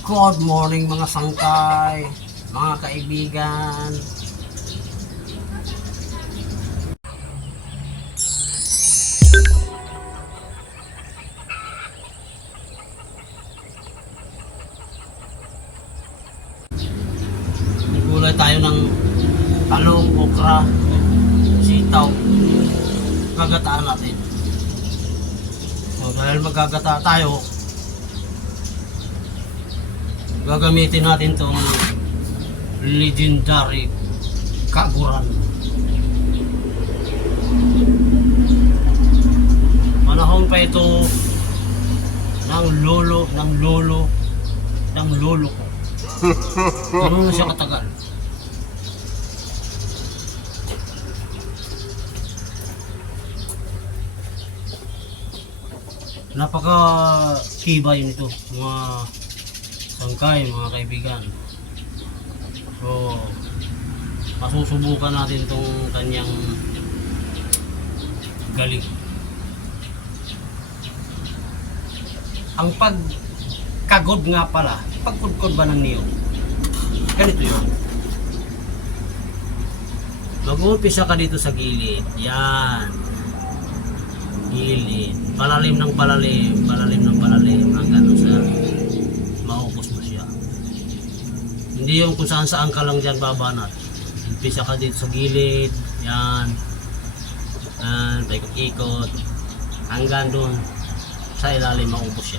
Good morning mga sangkay, mga kaibigan. Nagulay tayo ng talong, okra, sitaw. Gagataan natin. So dahil magagata tayo, gagamitin natin tong legendary kaguran. Panahon pa ito ng lolo, ng lolo, ng lolo ko. Ganun na siya katagal. Napaka tibay nito mga sangkay, mga kaibigan. So, masusubukan natin tong kanyang galing. Ang pagkagod nga pala, pagkudkod ba ng niyo? Ganito yun. Mag-uumpisa ka dito sa gilid. Yan. Gilid. Palalim ng palalim, palalim ng palalim hanggang sa Hindi yung kung saan saan ka lang dyan babanat. Umpisa ka dito sa gilid. Yan. Yan. Paikot-ikot. Hanggang doon sa ilalim maubos siya.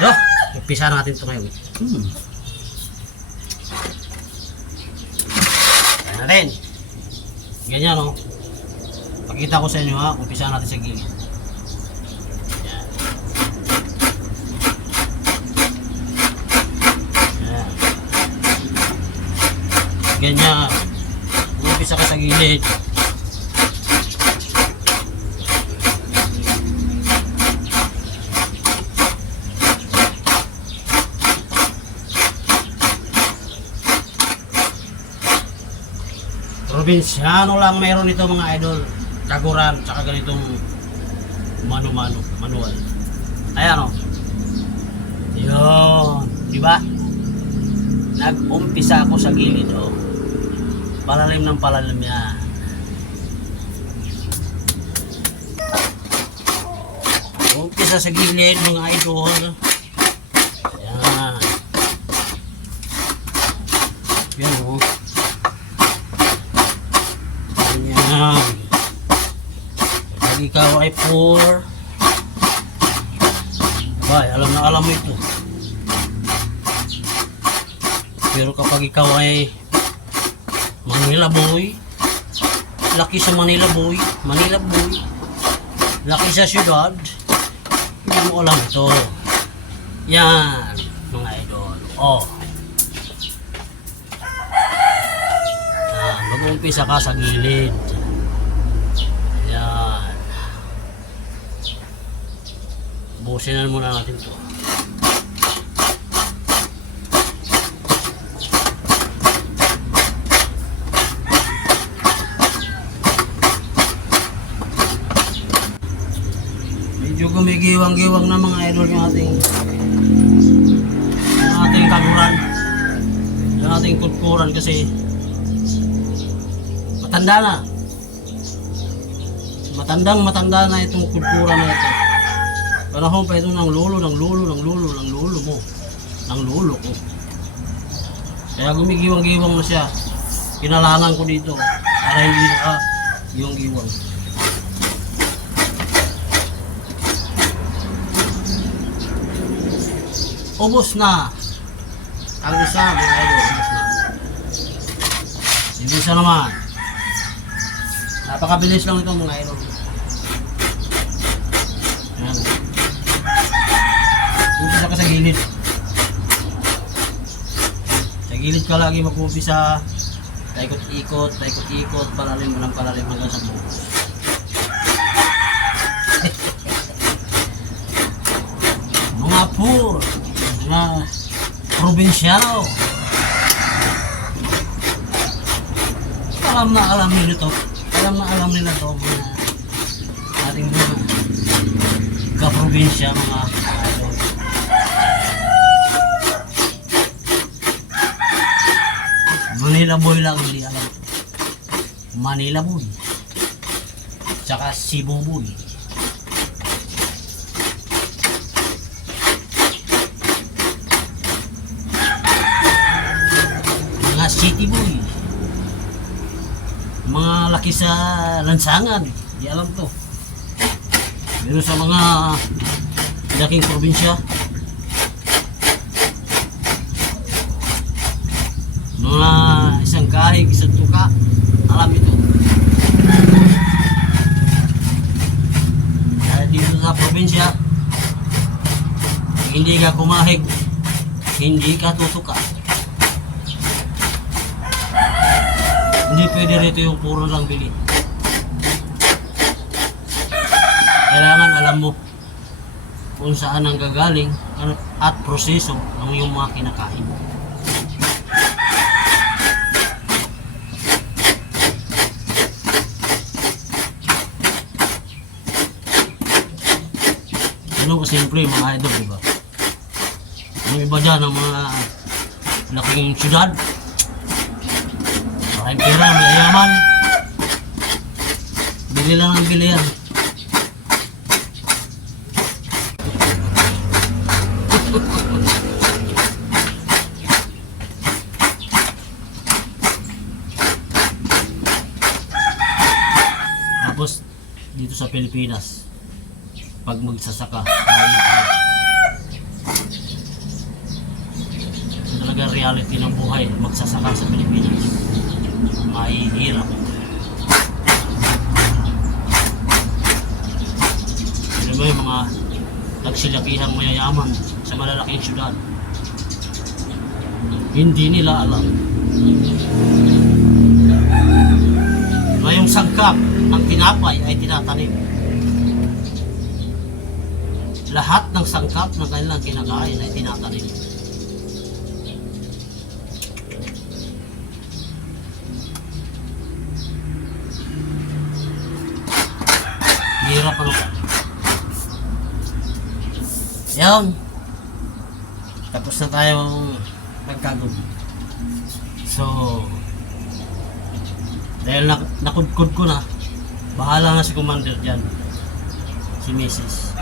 Yo! Umpisa natin ito ngayon. Hmm. Kaya natin. Ganyan o. Pakita ko sa inyo ha. Umpisa natin sa gilid. Yan. Yan. Ganyan. Umpisa ka sa gilid. Probinsyano lang meron ito mga idol. Kaguran, tsaka ganitong mano-mano, manual. Ayan o. Yun. Di ba? Nag-umpisa ako sa gilid o. Palalim ng palalim yan. Umpisa sa gilid mga idol. Ayan. Yan o. Ayan. Pag ikaw ay poor, bay, alam na alam mo ito. Pero kapag ikaw ay Manila boy, laki sa Manila boy, Manila boy, laki sa syudad, hindi mo alam ito. Yan, mga idol. Oh. Yan, mag-umpisa ka sa gilid. Yan. Businan muna natin to. Medyo gumigiwang-giwang na mga idol yung ating yung ating kaguran. Yung ating kulkuran kasi matanda na. Matandang matanda na itong kultura na ito. Panahon pa ito ng lolo, ng lolo, ng lolo, ng lolo mo. Ng lolo ko. Kaya gumigiwang-giwang na siya. Kinalangan ko dito para hindi na giwang-giwang. Ubos na. Ang isa, mga idol, ubos. Yung isa naman. Napakabilis lang ito mga idol. Ayan. Umpisa ka sa gilid. Sa gilid ka lagi mag-umpisa. Paikot-ikot, paikot-ikot, palalim mo ng palalim hanggang sa buhos. mga poor, na probinsyano. Alam na alam nila to. Alam na alam nila to mga ating mga kaprobinsya mga. Manila boy lang hindi alam. Manila boy. Tsaka Cebu boy. City boy. Mga laki sa lansangan. Di alam to. Pero sa mga laking probinsya, mga isang kahig, isang tuka, alam ito. Kaya dito sa probinsya, hindi ka kumahig, hindi ka tutuka. Hindi pwede rito yung puro lang bili. Kailangan alam mo kung saan ang gagaling ano, at proseso ng yung mga kinakain. Ano kasimple mga idol, di ba? Yung iba dyan, ang mga laking syudad, maraming pera, may yaman, bili lang ang bili yan. Tapos, dito sa Pilipinas, pag magsasaka, ay, talaga reality ng buhay, magsasaka sa Pilipinas. Mahihirap. Pero mo yung mga nagsilakihang mayayaman sa malalaking syudad. Hindi nila alam na yung sangkap ng tinapay ay tinatanim. Lahat ng sangkap ng kanilang kinakain ay tinatanim. Hirap ano ka. Yan. Tapos na tayong nagkagod. So, dahil nak nakudkod ko na, bahala na si Commander dyan. Si Mrs.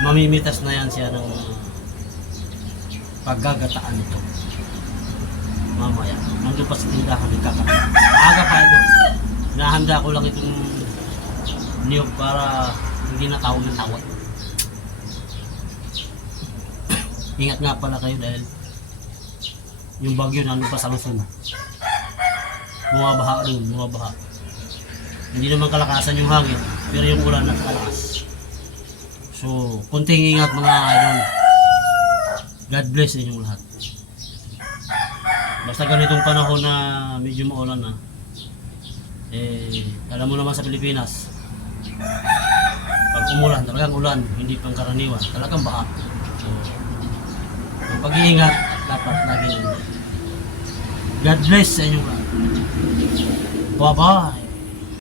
Mamimitas na yan siya ng paggagataan nito. Mamaya, nandun pa sa tindahan, nagkakaroon. Aga pa ito. Nahanda ko lang itong niyog para hindi na tawag ng tawag. Ingat nga pala kayo dahil yung bagyo nandun pa sa Luzon. Bumabaha rin, bumabaha. Hindi naman kalakasan yung hangin, pero yung ulan nakalakas. So, kunting ingat mga idol. God bless inyong lahat. Basta ganitong panahon na medyo maulan na, eh, alam mo naman sa Pilipinas, pag umulan, talagang ulan, hindi pang karaniwan, talagang baha. So, ang pag-iingat, dapat lagi God bless sa inyong lahat. Bye-bye.